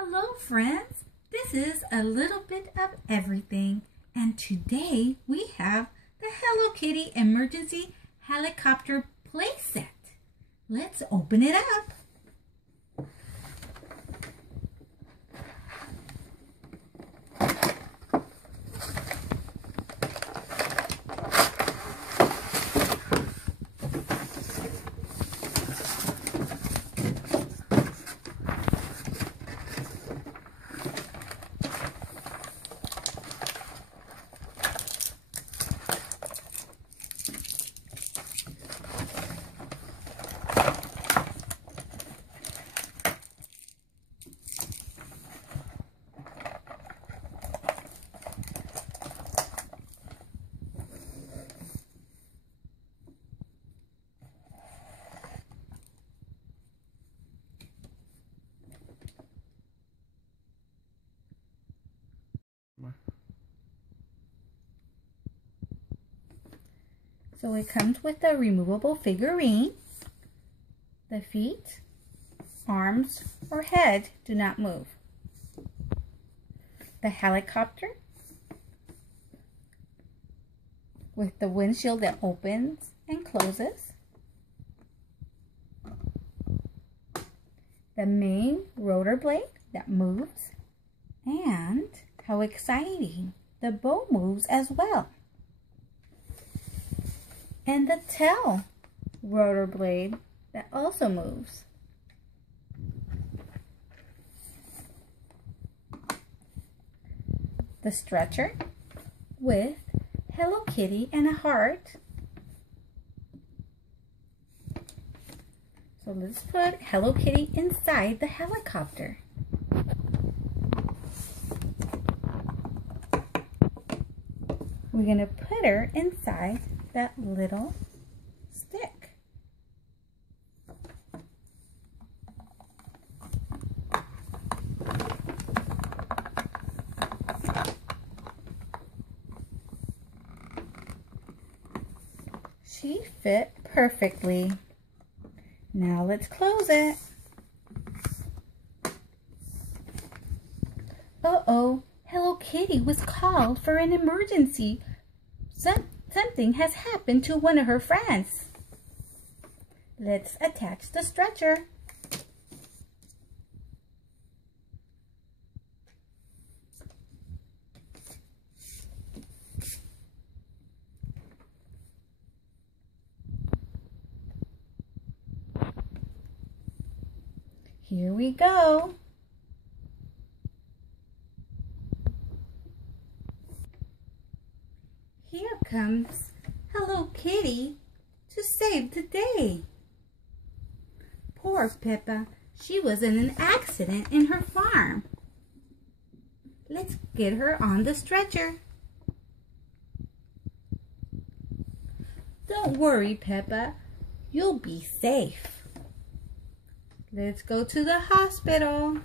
Hello friends, this is a little bit of everything, and today we have the Hello Kitty emergency helicopter playset. Let's open it up. So it comes with a removable figurine. The feet, arms, or head do not move. The helicopter with the windshield that opens and closes. The main rotor blade that moves. And how exciting, the bow moves as well. And the tail rotor blade that also moves. The stretcher with Hello Kitty and a heart. So let's put Hello Kitty inside the helicopter. We're going to put her inside that little stick. She fit perfectly. Now let's close it. Uh-oh, Hello Kitty was called for an emergency. Something has happened to one of her friends. Let's attach the stretcher. Here we go. Here comes Hello Kitty to save the day. Poor Peppa, she was in an accident in her farm. Let's get her on the stretcher. Don't worry, Peppa, you'll be safe. Let's go to the hospital.